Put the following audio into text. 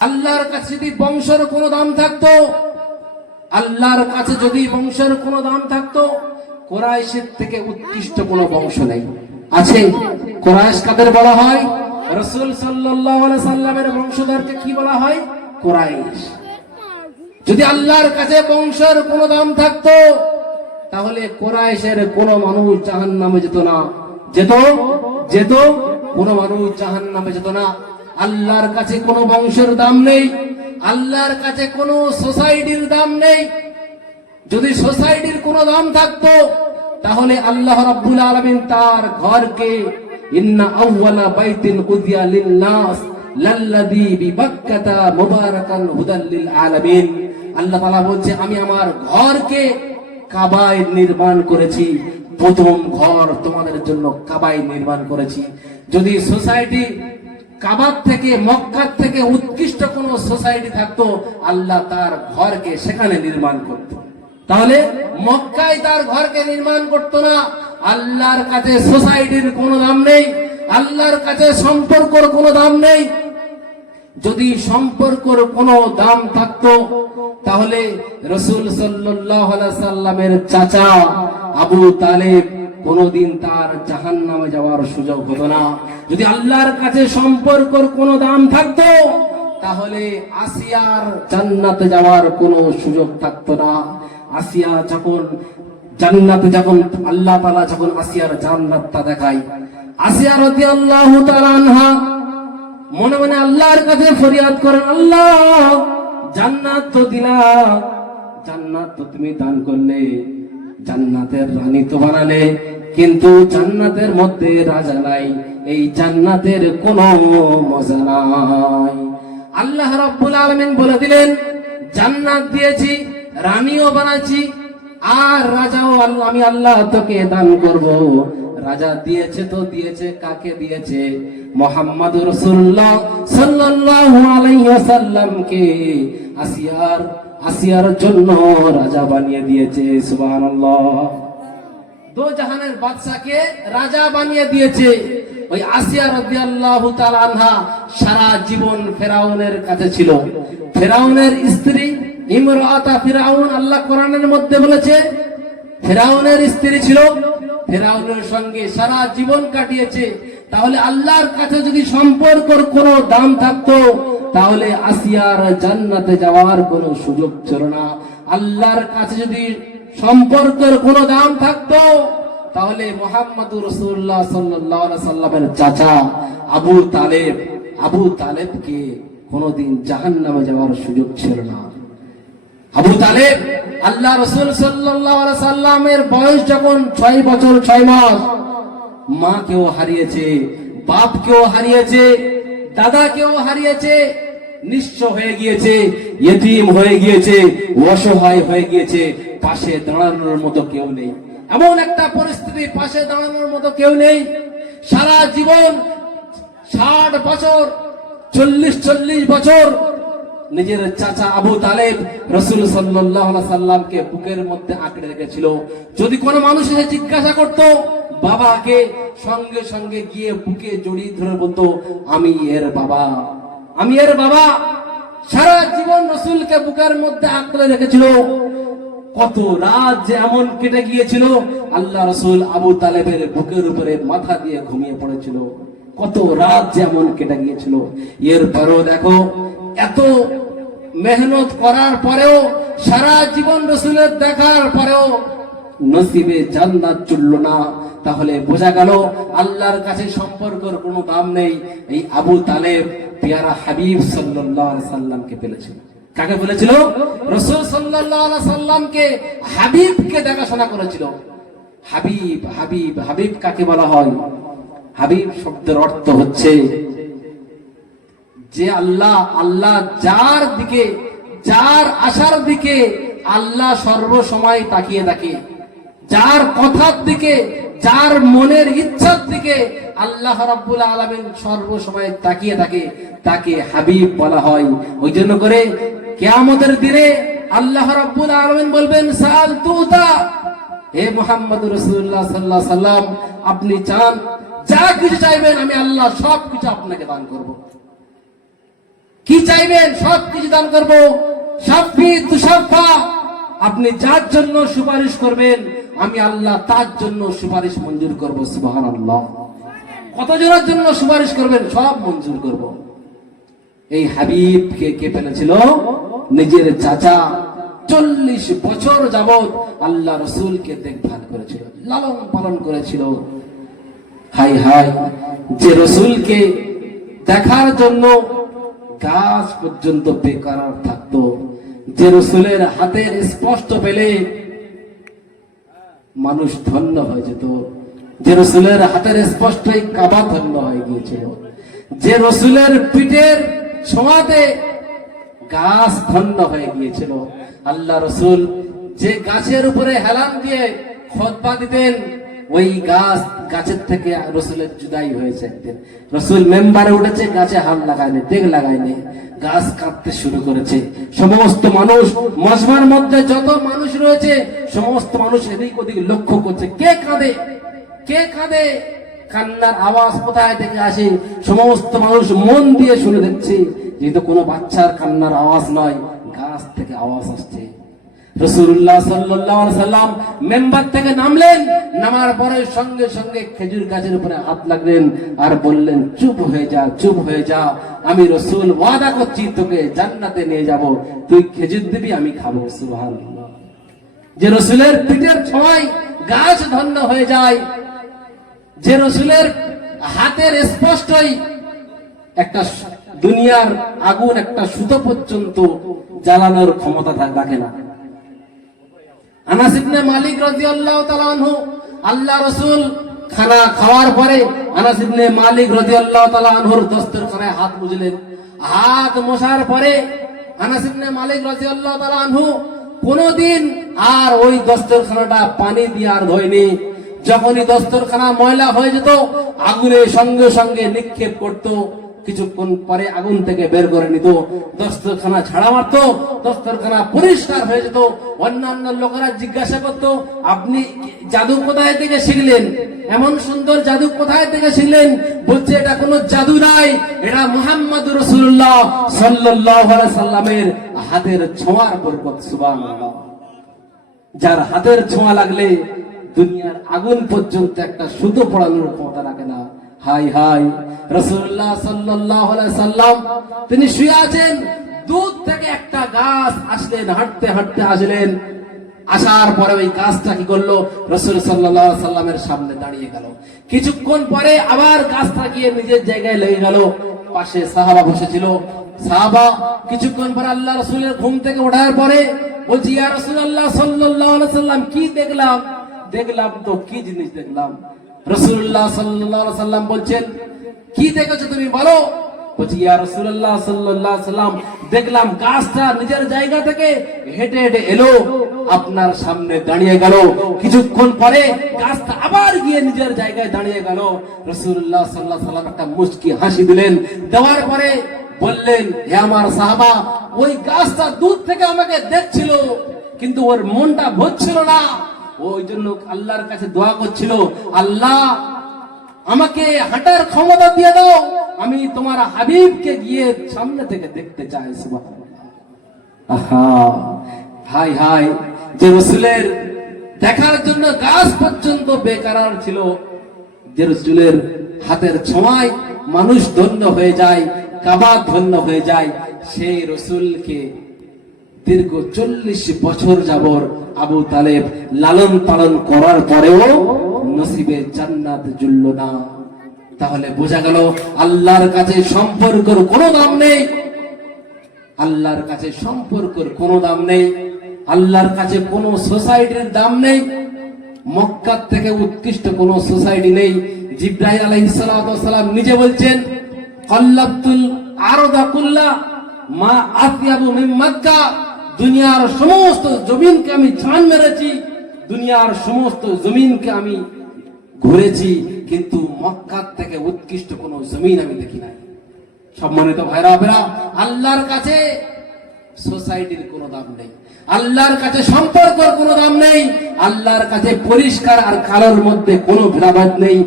আল্লাহর কাছে যদি বংশের কোনো দাম থাকতো, আল্লাহর কাছে যদি বংশের কোনো দাম থাকতো, কোরাইশের থেকে উৎকৃষ্ট কোনো বংশ নেই। আছে? কোরাইশ কাদের বলা হয়? রসুল সাল্লামের বংশধরকে কি বলা হয়? কোরাইশ। যদি আল্লাহর কাছে বংশের কোনো দাম থাকতো, তাহলে কোরাইশের কোনো মানুষ জাহান নামে যেত না। যেত? যেত? কোনো মানুষ জাহান নামে যেত না। আল্লাহর কাছে কোনো বংশের দাম নেই, আল্লাহর কাছে কোনো সোসাইটির দাম নেই। যদি সোসাইটির কোনো দাম থাকতো, তাহলে আল্লাহ রাব্বুল আলামিন তার ঘরকে ইন্না আউওয়ালা বাইতিন উদিয়া লিন-নাস লাল্লাযী বিবাক্কাতা মুবারাকান হুদাল লিল আলামিন। আল্লাহ তাআলা বলছে, আমি আমার ঘরকে কাবায় নির্মাণ করেছি, প্রথম ঘর তোমাদের জন্য কাবায় নির্মাণ করেছি। যদি সোসাইটি কাবার থেকে, মক্কার থেকে উৎকৃষ্ট কোন সোসাইটি থাকতো, আল্লাহ তার ঘরকে সেখানে নির্মাণ করত। তাহলে মক্কায় তার ঘরকে নির্মাণ করতো না। আল্লাহর কাছে সোসাইটির কোনো দাম নেই। আল্লাহর কাছে সম্পর্কর কোনো দাম নেই। যদি সম্পর্কর কোনো দাম থাকতো, তাহলে রসুল সাল্লামের চাচা আবু তালেব কোনোদিন তার জাহান নামে যাওয়ার সুযোগ হতো না। যদি আল্লাহর কাছে সম্পর্কর কোনো দাম থাকতো, তাহলে আসিয়ার জান্নাতে যাওয়ার কোনো সুযোগ থাকতো না। আসিয়া যখন, জান্নাতে যখন, আল্লাহ তালা যখন আসিয়ার জান্নাতটা দেখায়। আসিয়া রতি আল্লাহ আনহা মনে মনে আল্লাহর কাছে ফরিয়াদ করেন, আল্লাহ, জান্নাত তো দিলা, জান্নাত তো তুমি দান করলে, জান্নাতের রানী তো বানালে কিন্তু জান্নাতের মধ্যে রাজা নাই, এই জান্নাতের কোনো মজা নাই। আল্লাহ রাব্বুল আলামিন বলে দিলেন, জান্নাত দিয়েছি, রানীও বানাচ্ছি আর রাজাও আমি আল্লাহ তোকে দান করব। রাজা দিয়েছে তো দিয়েছে, কাকে দিয়েছে? মোহাম্মদ রসুল্লাহ সাল্লাল্লাহু আলাইহি ওয়াসাল্লামকে আসিয়ার আসিয়ার জন্য রাজা বানিয়ে দিয়েছে, সুবহানাল্লাহ। দো জাহানের বাদশাকে রাজা বানিয়ে দিয়েছে। ওই আসিয়া রাদিয়াল্লাহু আনহা সারা জীবন ফেরাউনের কাছে ছিল। ফেরাউনের স্ত্রী ইমরাতা ফিরাউন আল্লাহ কোরআনের মধ্যে বলেছে, ফেরাউনের স্ত্রী ছিল, ফেরাউনের সঙ্গে সারা জীবন কাটিয়েছে। তাহলে আল্লাহর কাছে যদি সম্পর্কর কোনো দাম থাকতো, তাহলে আসিয়ার জান্নাতে যাওয়ার কোনো সুযোগ ছিল না। আল্লাহর কাছে যদি সম্পর্কের কোনো দাম থাকতো, তাহলে মোহাম্মদ রসুল্লাহ সাল্লাহ সাল্লামের চাচা আবু তালেব, আবু তালেবকে কোনোদিন জাহান নামে যাওয়ার সুযোগ ছিল না। আবু তালেব, আল্লাহ রসুল সাল্লামের বয়স যখন ছয় বছর, ছয় মাস মা মাকেও হারিয়েছে বাপ বাপকেও হারিয়েছে দাদা দাদাকেও হারিয়েছে, নিঃস্ব হয়ে গিয়েছে, ইয়েতিম হয়ে গিয়েছে, অসহায় হয়ে গিয়েছে। পাশে দাঁড়ানোর মতো কেউ নেই। এমন একটা পরিস্থিতি পাশে দাঁড়ানোর মতো কেউ নেই। সারা জীবন ষাট বছর, চল্লিশ চল্লিশ বছর নিজের চাচা আবু তালেব রসুল সাল্লামকে বুকের মধ্যে আঁকড়ে রেখেছিল। যদি কোনো মানুষ এসে জিজ্ঞাসা করত, বাবাকে সঙ্গে সঙ্গে গিয়ে বুকে জড়িয়ে ধরে বলতো, আমি এর বাবা, আমি এর বাবা। সারা জীবন রসুলকে বুকের মধ্যে আঁকড়ে রেখেছিল। কত রাত যে এমন কেটে গিয়েছিল। আল্লাহ রসুল আবু তালেবের বুকের উপরে মাথা দিয়ে ঘুমিয়ে পড়েছিল। কত রাত যেমন কেটে গিয়েছিল। এরপরও দেখো, এত মেহনত করার পরেও, সারা জীবন রসুলের দেখার পরেও নসিবে জান্নাত চলল না। তাহলে বোঝা গেল, আল্লাহর কাছে সম্পর্কর কোনো দাম নেই। এই আবু তালেব, পেয়ারা হাবিব আলাইহি সাল্লামকে পেলেছিল। কাকে বলেছিল? রসুল আলাইহি সাল্লামকে হাবিবকে দেখাশোনা করেছিল। হাবিব হাবিব হাবিব কাকে বলা হয়? হাবিব শব্দের অর্থ হচ্ছে যে আল্লাহ আল্লাহ যার দিকে, যার আশার দিকে আল্লাহ সর্বসময় তাকিয়ে থাকে। যার কথার দিকে, যার মনের ইচ্ছার দিকে আল্লাহ রাব্বুল আলামিন সর্বসময় তাকিয়ে থাকে, তাকে হাবিব বলা হয়। ওই জন্য করে কেয়ামতের দিনে আল্লাহ রাব্বুল আলামিন বলবেন সাল তুতা। হে মোহাম্মদ রসুল্লাহ সাল্লাহ সাল্লাম আপনি চান, যা কিছু চাইবেন আমি আল্লাহ সব কিছু আপনাকে দান করব। কি চাইবেন সব কিছু দান করব। সাফি তুষাফা আপনি যার জন্য সুপারিশ করবেন, আমি আল্লাহ তার জন্য সুপারিশ মঞ্জুর করব সুবাহান আল্লাহ কতজনের জন্য সুপারিশ করবেন সব মঞ্জুর করব। এই হাবিবকে কে কে ফেলেছিল নিজের চাচা চল্লিশ বছর যাবৎ আল্লাহ রসুলকে দেখভাল করেছিল, লালন পালন করেছিল। হাই হাই, যে রসুলকে দেখার জন্য গাছ পর্যন্ত বেকার থাকতো, যে রসুলের হাতের স্পষ্ট পেলে মানুষ ধন্য হয়ে যেত, যে রসুলের হাতের স্পষ্টই কাবা ধন্য হয়ে গিয়েছিল, যে রসুলের পিঠের ছোঁয়াতে গাছ ধন্য হয়ে গিয়েছিল। আল্লাহ রসুল যে গাছের উপরে হেলান দিয়ে খতবা দিতেন, ওই গাছ গাছের থেকে রসুলের জুদাই হয়েছে একদিন। রসুল মেম্বারে উঠেছে, গাছে হাত লাগায়নি টেক লাগায়নি, গাছ কাঁপতে শুরু করেছে। সমস্ত মানুষ মজমার মধ্যে যত মানুষ রয়েছে, সমস্ত মানুষ এদিক ওদিক লক্ষ্য করছে, কে কাঁদে? কে কাঁদে? কান্নার আওয়াজ কোথায় থেকে আসে? সমস্ত মানুষ মন দিয়ে শুনে দেখছে যেহেতু কোনো বাচ্চার কান্নার আওয়াজ নয়, গাছ থেকে আওয়াজ আসছে। রসুল্লাহ সাল্লাম মেম্বার থেকে নামলেন, নামার পরে সঙ্গে সঙ্গে খেজুর গাছের উপরে হাত লাগলেন আর বললেন, চুপ হয়ে যা, চুপ হয়ে যা, আমি রসুল ওয়াদা করছি, তোকে জান্নাতে নিয়ে যাব। তুই খেজুর দিবি, আমি খাব। সুহান যে রসুলের পিঠের ছোঁয়ায় গাছ ধন্য হয়ে যায় যে রসুলের হাতের স্পষ্টই একটা দুনিয়ার আগুন, একটা সুতো পর্যন্ত জ্বালানোর ক্ষমতা রাখে না। আনাস মালিক রাদিয়াল্লাহু তাআলা আনহু, আল্লাহ রাসূল খানা খাওয়ার পরে আনাস ইবনে মালিক রাদিয়াল্লাহু তাআলা আনহুর দস্তরখানে হাত মুজলেন হাত মোছার পরে আনাস মালিক রাদিয়াল্লাহু তাআলা আনহু, কোনদিন আর ওই দস্তরখানাটা পানি দিয়ে আর ধোয়নি। যখনই দস্তরখানা ময়লা হয়ে যেত আগুনের সঙ্গে সঙ্গে নিক্ষেপ করতো, কিছুক্ষণ পরে আগুন থেকে বের করে নিত। দস্তরখানা ছাড়া মারত, দস্তরখানা পরিষ্কার হয়ে যেত। অন্যান্য লোকেরা জিজ্ঞাসা করত, আপনি জাদু কোথায় থেকে শিখলেন? এমন সুন্দর জাদু কোথায় থেকে শিখলেন? বলছে, এটা কোনো জাদু নাই, এটা মোহাম্মদ রসুল্লাহ সাল্লাহ সাল্লামের হাতের ছোঁয়ার বরকত, সুবহানাল্লাহ। যার হাতের ছোঁয়া লাগলে দুনিয়ার আগুন পর্যন্ত একটা সুতো পড়ানোর ক্ষমতা রাখে না। হাই হাই রসুল্লাহ সাল্লাহ সাল্লাম, তিনি শুয়ে আছেন দুধ থেকে একটা গাছ আসলেন, হাঁটতে হাঁটতে আসলেন। আসার পরে ওই গাছটা কি করল? রসুল সাল্লাহ সাল্লামের সামনে দাঁড়িয়ে গেল। কিছুক্ষণ পরে আবার গাছটা গিয়ে নিজের জায়গায় লেগে গেল। পাশে সাহাবা বসেছিল। সাহাবা কিছুক্ষণ পরে আল্লাহ রসুলের ঘুম থেকে ওঠার পরে বলছি, ইয়া রাসূলুল্লাহ সাল্লাল্লাহু আলাইহি সাল্লাম, কি দেখলাম? দেখলাম তো, কি জিনিস দেখলাম? সাল্লাল্লাহু সাল্লাম বলছেন, কি দেখেছ তুমি বলো? দেখলাম গাছটা নিজের জায়গা থেকে হেঁটে হেঁটে এলো, আপনার সামনে দাঁড়িয়ে গেল। কিছুক্ষণ পরে গাছটা আবার গিয়ে নিজের জায়গায় দাঁড়িয়ে গেল। রাসূলুল্লাহ সাল্লাল্লাহু আলাইহি সাল্লাম একটা মুচকি হাসি দিলেন। দেওয়ার পরে বললেন, হে আমার সাহাবা, ওই গাছটা দূর থেকে আমাকে দেখছিল, কিন্তু ওর মনটা ভরছিল না। ওই জন্য আল্লাহর কাছে দোয়া করছিল, আল্লাহ, আমাকে হাঁটার ক্ষমতা দিয়ে দাও। আমি তোমার হাবিবকে গিয়ে সামনে থেকে দেখতে চাই হাই হাই যে রসুলের দেখার জন্য গাছ পর্যন্ত বেকারার ছিল। যে রসুলের হাতের ছোঁয়ায় মানুষ ধন্য হয়ে যায়, কাবা ধন্য হয়ে যায়। সেই রসুলকে দীর্ঘ চল্লিশ বছর যাবর আবু তালেব লালন পালন করার পরেও নসিবে জান্নাত জুলল না। তাহলে বোঝা গেল আল্লাহর কাছে সম্পর্কের কোনো দাম নেই। আল্লাহর কাছে সম্পর্কের কোনো দাম নেই। আল্লাহর কাছে কোনো সোসাইটির দাম নেই। মক্কার থেকে উৎকৃষ্ট কোনো সোসাইটি নেই। জিব্রাহিম আলাইহিস সালাম নিজে বলছেন, কল্লাবতুল আরদা কুল্লা মা আতিয়াবু মক্কা। দুনিয়ার সমস্ত জমিনকে আমি ছান মেরেছি, দুনিয়ার সমস্ত জমিনকে আমি ঘুরেছি, কিন্তু মক্কার থেকে উৎকৃষ্ট কোনো জমিন আমি দেখি নাই। সম্মানিত ভাইরা ভাইরা আল্লাহর কাছে সোসাইটির কোনো দাম নেই, আল্লাহর কাছে সম্পর্কের কোনো দাম নেই, আল্লাহর কাছে পরিষ্কার আর কালোর মধ্যে কোনো ভেদাভেদ নেই